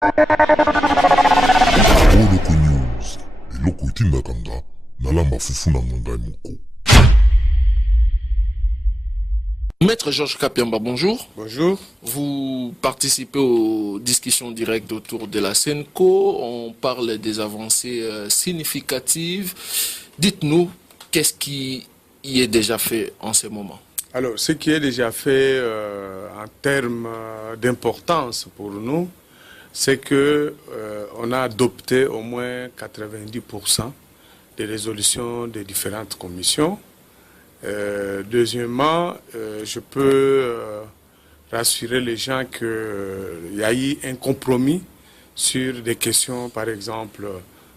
Oloko News, eloko itindakanga, nalamba fufu na ngangai moko. Maître Georges Kapiamba, bonjour. Bonjour. Vous participez aux discussions directes autour de la SENCO. On parle des avancées significatives. Dites-nous, qu'est-ce qui y est déjà fait en ce moment? Alors, ce qui est déjà fait en termes d'importance pour nous, c'est que on a adopté au moins 90% des résolutions des différentes commissions. Deuxièmement, je peux rassurer les gens qu'il y a eu un compromis sur des questions, par exemple,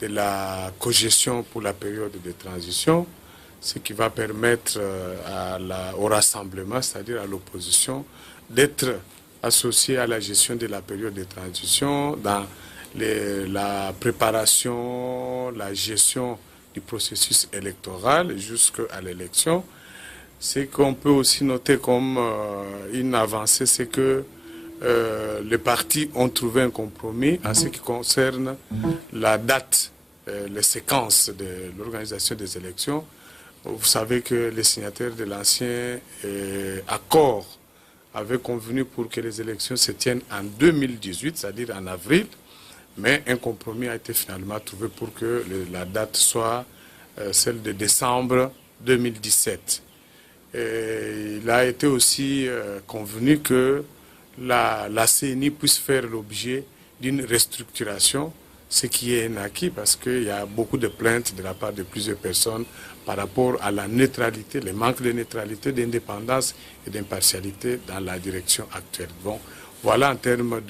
de la cogestion pour la période de transition, ce qui va permettre au rassemblement, c'est-à-dire à l'opposition, d'être associé à la gestion de la période de transition dans la préparation, la gestion du processus électoral jusqu'à l'élection. Ce qu'on peut aussi noter comme une avancée, c'est que les partis ont trouvé un compromis en ce qui concerne la date, les séquences de l'organisation des élections. Vous savez que les signataires de l'ancien accord avaient convenu pour que les élections se tiennent en 2018, c'est-à-dire en avril, mais un compromis a été finalement trouvé pour que la date soit celle de décembre 2017. Et il a été aussi convenu que la CENI puisse faire l'objet d'une restructuration, ce qui est un acquis parce qu'il y a beaucoup de plaintes de la part de plusieurs personnes par rapport à la neutralité, le manque de neutralité, d'indépendance et d'impartialité dans la direction actuelle. Bon, voilà en termes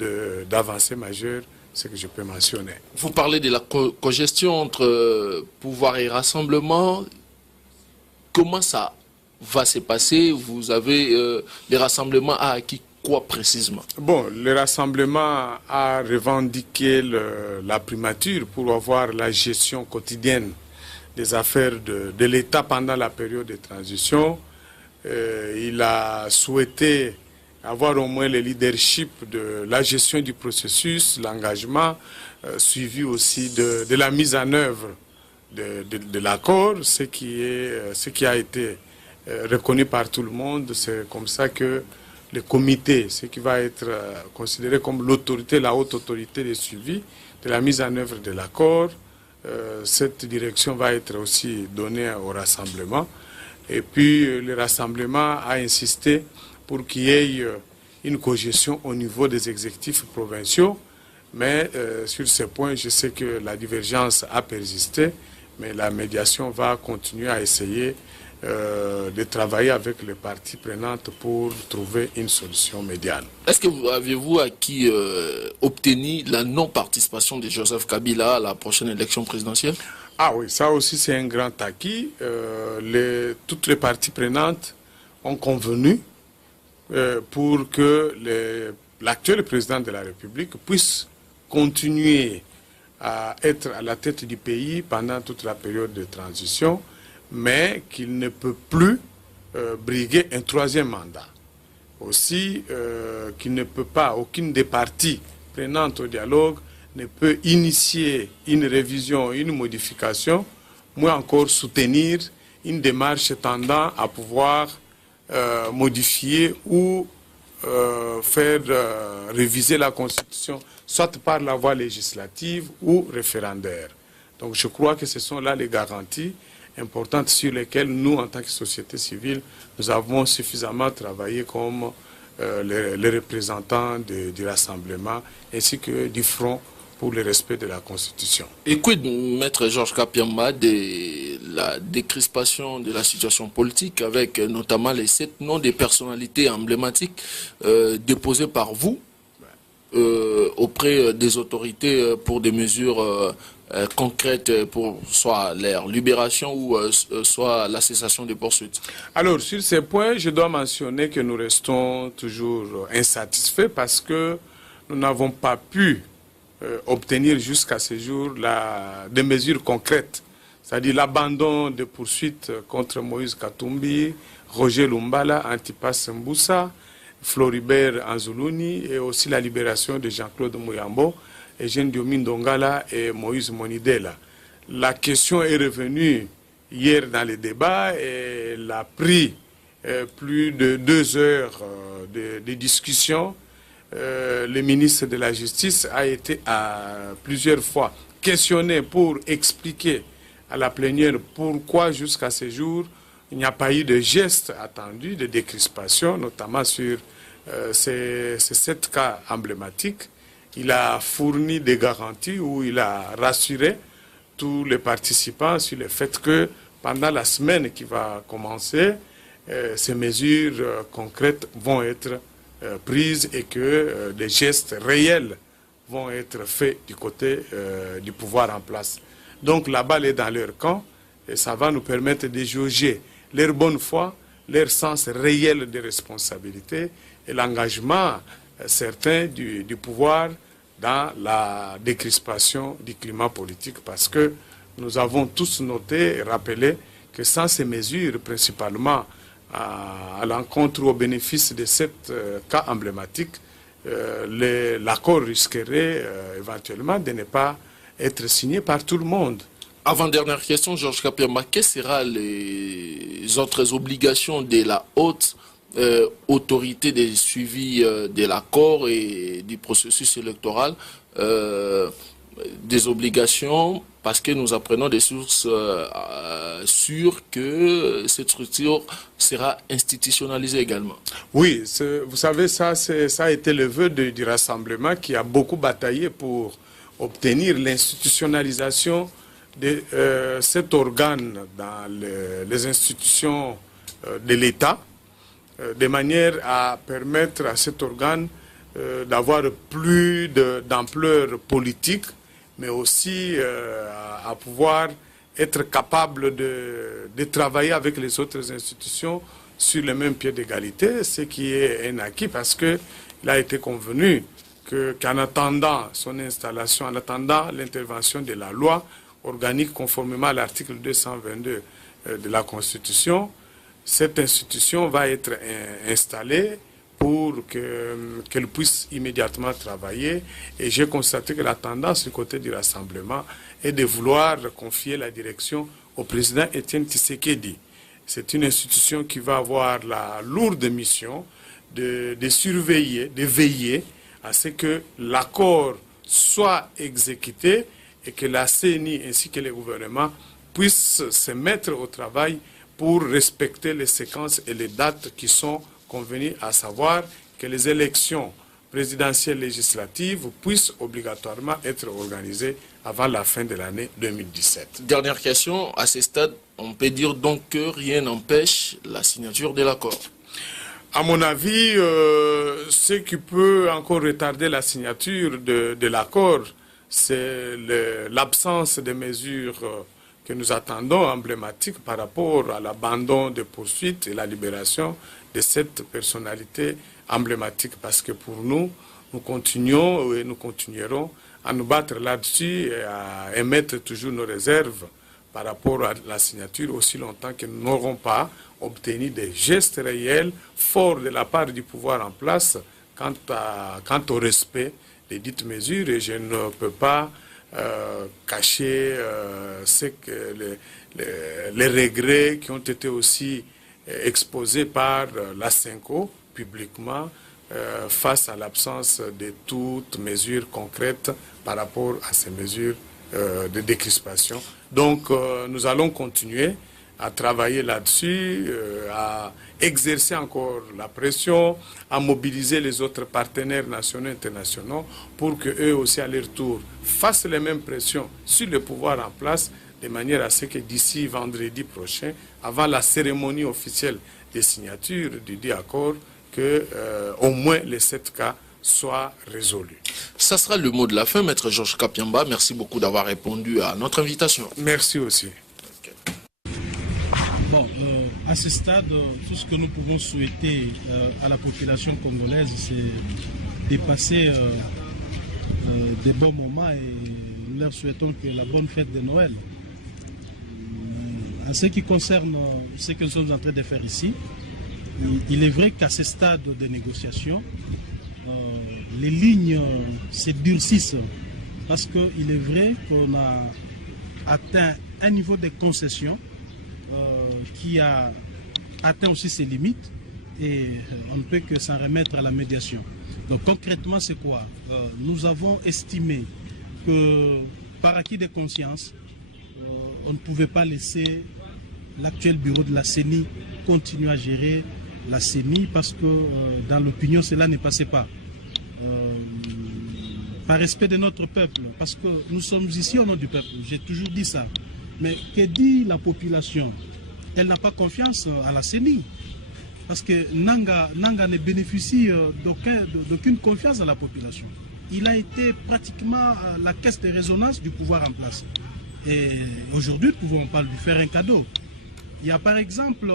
d'avancées majeures ce que je peux mentionner. Vous parlez de la cogestion entre pouvoir et rassemblement. Comment ça va se passer? Vous avez les rassemblements à acquis quoi précisément? Bon, le rassemblement a revendiqué la primature pour avoir la gestion quotidienne des affaires de l'État pendant la période de transition. Il a souhaité avoir au moins le leadership de la gestion du processus, l'engagement, suivi aussi de la mise en œuvre de l'accord, ce qui a été reconnu par tout le monde. C'est comme ça que le comité, ce qui va être considéré comme l'autorité, la haute autorité de suivi de la mise en œuvre de l'accord, cette direction va être aussi donnée au rassemblement. Et puis le rassemblement a insisté pour qu'il y ait une cogestion au niveau des exécutifs provinciaux. Mais sur ce point, je sais que la divergence a persisté, mais la médiation va continuer à essayer de travailler avec les parties prenantes pour trouver une solution médiane. Est-ce que avez-vous acquis obtenu la non-participation de Joseph Kabila à la prochaine élection présidentielle? Ah oui, ça aussi c'est un grand acquis. Toutes les parties prenantes ont convenu pour que l'actuel président de la République puisse continuer à être à la tête du pays pendant toute la période de transition, mais qu'il ne peut plus briguer un troisième mandat. Aussi, qu'il ne peut pas, aucune des parties prenantes au dialogue ne peut initier une révision, une modification, moins encore soutenir une démarche tendant à pouvoir modifier ou faire réviser la Constitution, soit par la voie législative ou référendaire. Donc je crois que ce sont là les garanties importantes sur lesquelles nous, en tant que société civile, nous avons suffisamment travaillé comme les représentants du rassemblement ainsi que du Front pour le respect de la Constitution. Et quid, Maître Georges Kapiamba, de la décrispation de la situation politique avec notamment les 7 noms des personnalités emblématiques déposés par vous auprès des autorités pour des mesures concrètes pour soit leur libération ou soit la cessation des poursuites? Alors, sur ces points, je dois mentionner que nous restons toujours insatisfaits parce que nous n'avons pas pu obtenir jusqu'à ce jour des mesures concrètes, c'est-à-dire l'abandon des poursuites contre Moïse Katumbi, Roger Lumbala, Antipas Mboussa, Floribert Anzoulouni et aussi la libération de Jean-Claude Mouyambo. Eugène Diomine Dongala et Moïse Monidela. La question est revenue hier dans les débats et elle a pris plus de 2 heures de discussion. Le ministre de la Justice a été plusieurs fois questionné pour expliquer à la plénière pourquoi jusqu'à ce jour il n'y a pas eu de geste attendu de décrispation, notamment sur ces 7 cas emblématiques. Il a fourni des garanties où il a rassuré tous les participants sur le fait que pendant la semaine qui va commencer, ces mesures concrètes vont être prises et que des gestes réels vont être faits du côté du pouvoir en place. Donc la balle est dans leur camp et ça va nous permettre de jauger leur bonne foi, leur sens réel de responsabilité et l'engagement certain du pouvoir dans la décrispation du climat politique, parce que nous avons tous noté et rappelé que sans ces mesures, principalement à l'encontre ou au bénéfice de 7 cas emblématiques, l'accord risquerait éventuellement de ne pas être signé par tout le monde. Avant-dernière question, Georges Kapiamba, quelles seront les autres obligations de la haute autorité de suivi de l'accord et du processus électoral, des obligations, parce que nous apprenons des sources sûres que cette structure sera institutionnalisée également. Oui, vous savez, ça a été le vœu du Rassemblement qui a beaucoup bataillé pour obtenir l'institutionnalisation de cet organe dans les institutions de l'État, de manière à permettre à cet organe d'avoir plus d'ampleur politique, mais aussi à pouvoir être capable de travailler avec les autres institutions sur le même pied d'égalité, ce qui est un acquis parce qu'il a été convenu qu'en attendant son installation, en attendant l'intervention de la loi organique conformément à l'article 222 de la Constitution, cette institution va être installée pour qu'elle puisse immédiatement travailler. Et j'ai constaté que la tendance du côté du Rassemblement est de vouloir confier la direction au président Étienne Tshisekedi. C'est une institution qui va avoir la lourde mission de surveiller, de veiller à ce que l'accord soit exécuté et que la CENI ainsi que le gouvernement puissent se mettre au travail pour respecter les séquences et les dates qui sont convenues, à savoir que les élections présidentielles législatives puissent obligatoirement être organisées avant la fin de l'année 2017. Dernière question, à ce stade, on peut dire donc que rien n'empêche la signature de l'accord. À mon avis, ce qui peut encore retarder la signature de l'accord, c'est l'absence de mesures que nous attendons emblématiques par rapport à l'abandon des poursuites et la libération de cette personnalité emblématique. Parce que pour nous, nous continuons et nous continuerons à nous battre là-dessus et à émettre toujours nos réserves par rapport à la signature aussi longtemps que nous n'aurons pas obtenu des gestes réels forts de la part du pouvoir en place quant au respect des dites mesures. Et je ne peux pas cacher les regrets qui ont été aussi exposés par la SENCO publiquement face à l'absence de toute mesure concrète par rapport à ces mesures de décrispation. Donc nous allons continuer à travailler là-dessus, à exercer encore la pression, à mobiliser les autres partenaires nationaux et internationaux pour qu'eux aussi à leur tour fassent les mêmes pressions sur le pouvoir en place, de manière à ce que d'ici vendredi prochain, avant la cérémonie officielle des signatures du dit accord, que au moins les 7 cas soient résolus. Ça sera le mot de la fin, Maître Georges Kapiamba. Merci beaucoup d'avoir répondu à notre invitation. Merci aussi. Bon, à ce stade, tout ce que nous pouvons souhaiter à la population congolaise, c'est de passer des bons moments et nous leur souhaitons que la bonne fête de Noël. En ce qui concerne ce que nous sommes en train de faire ici, il est vrai qu'à ce stade de négociation, les lignes se durcissent parce qu'il est vrai qu'on a atteint un niveau de concession qui a atteint aussi ses limites et on ne peut que s'en remettre à la médiation. Donc concrètement, c'est quoi? Nous avons estimé que par acquis de conscience, on ne pouvait pas laisser l'actuel bureau de la CENI continuer à gérer la CENI parce que dans l'opinion, cela ne passait pas. Par respect de notre peuple, parce que nous sommes ici au nom du peuple, j'ai toujours dit ça. Mais que dit la population? Elle n'a pas confiance à la CENI. Parce que Nanga ne bénéficie d'aucune confiance à la population. Il a été pratiquement la caisse de résonance du pouvoir en place. Et aujourd'hui, nous pouvons pas lui faire un cadeau. Il y a par exemple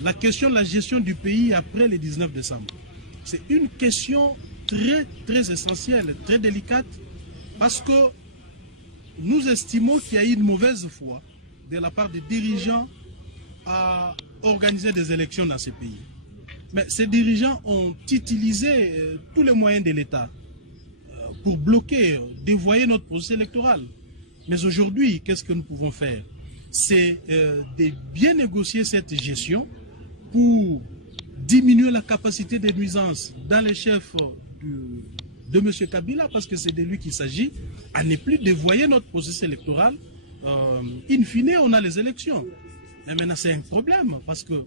la question de la gestion du pays après le 19 décembre. C'est une question très, très essentielle, très délicate, parce que nous estimons qu'il y a eu une mauvaise foi de la part des dirigeants à organiser des élections dans ces pays. Mais ces dirigeants ont utilisé tous les moyens de l'État pour bloquer, dévoyer notre processus électoral. Mais aujourd'hui, qu'est-ce que nous pouvons faire? C'est de bien négocier cette gestion pour diminuer la capacité de nuisance dans les chefs de M. Kabila, parce que c'est de lui qu'il s'agit, à ne plus dévoyer notre processus électoral. In fine, on a les élections. Mais maintenant, c'est un problème, parce que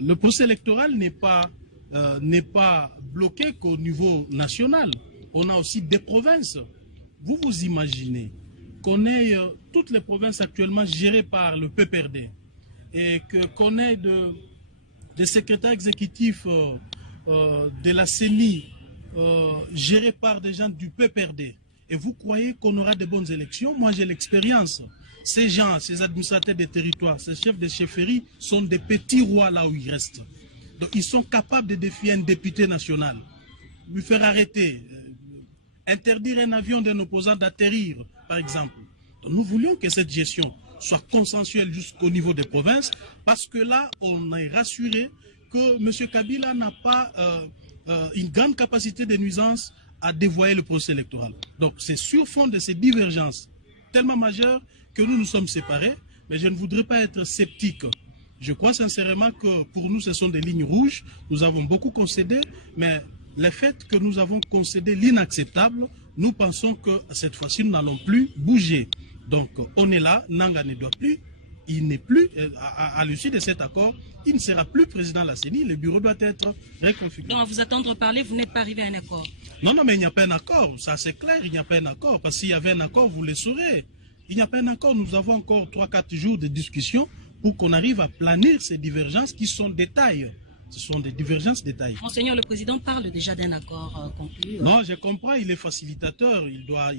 le processus électoral n'est pas bloqué qu'au niveau national. On a aussi des provinces. Vous vous imaginez qu'on ait toutes les provinces actuellement gérées par le PPRD et qu'on ait des secrétaires exécutifs de la CENI gérés par des gens du PPRD. Et vous croyez qu'on aura de bonnes élections? Moi, j'ai l'expérience. Ces gens, ces administrateurs des territoires, ces chefs de chefferie sont des petits rois là où ils restent. Donc, ils sont capables de défier un député national, lui faire arrêter, interdire un avion d'un opposant d'atterrir, par exemple. Donc, nous voulions que cette gestion soit consensuelle jusqu'au niveau des provinces, parce que là, on est rassuré que M. Kabila n'a pas une grande capacité de nuisance à dévoyer le processus électoral. Donc, c'est sur fond de ces divergences tellement majeures que nous nous sommes séparés, mais je ne voudrais pas être sceptique. Je crois sincèrement que pour nous, ce sont des lignes rouges. Nous avons beaucoup concédé, mais le fait que nous avons concédé l'inacceptable, nous pensons que cette fois-ci, nous n'allons plus bouger. Donc, on est là, Nanga ne doit plus, il n'est plus, à l'issue de cet accord, il ne sera plus président de la CENI, le bureau doit être reconfiguré. Donc, à vous attendre parler, vous n'êtes pas arrivé à un accord? Non, non, mais il n'y a pas un accord, ça c'est clair, il n'y a pas un accord, parce qu'il y avait un accord, vous le saurez. Il n'y a pas un accord, nous avons encore 3-4 jours de discussion pour qu'on arrive à planir ces divergences qui sont détails. Ce sont des divergences détaillées. Monseigneur, le président parle déjà d'un accord conclu. Non, je comprends, il est facilitateur. Il doit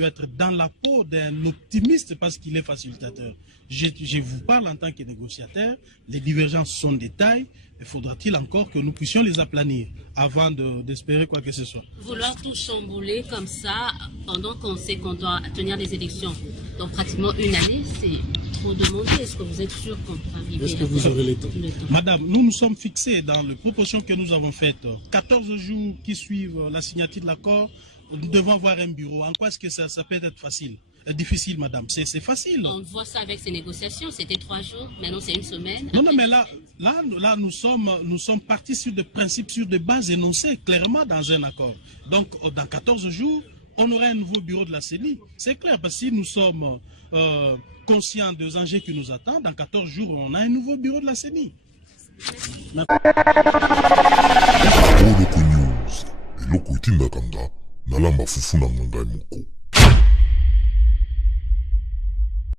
être dans la peau d'un optimiste parce qu'il est facilitateur. Je vous parle en tant que négociateur. Les divergences sont détails. Et faudra-t-il encore que nous puissions les aplanir avant d'espérer quoi que ce soit. Vouloir tout chambouler comme ça pendant qu'on sait qu'on doit tenir des élections. Donc pratiquement une année, c'est trop demandé. Est-ce que vous êtes sûr qu'on peut arriver? Est-ce que vous aurez le temps? Madame, nous nous sommes fixés dans les propositions que nous avons faites. 14 jours qui suivent la signature de l'accord, nous devons avoir un bureau. En quoi est-ce que ça peut être facile? Difficile, madame. C'est facile. On voit ça avec ces négociations. C'était 3 jours. Maintenant, c'est une semaine. Non, non, mais là, nous sommes partis sur des principes, sur des bases énoncées clairement dans un accord. Donc, dans 14 jours, on aura un nouveau bureau de la CENI. C'est clair, parce que si nous sommes conscients des enjeux qui nous attendent, dans 14 jours, on a un nouveau bureau de la CENI. News, eloko itindakanga, nalamba fufu na ngai moko.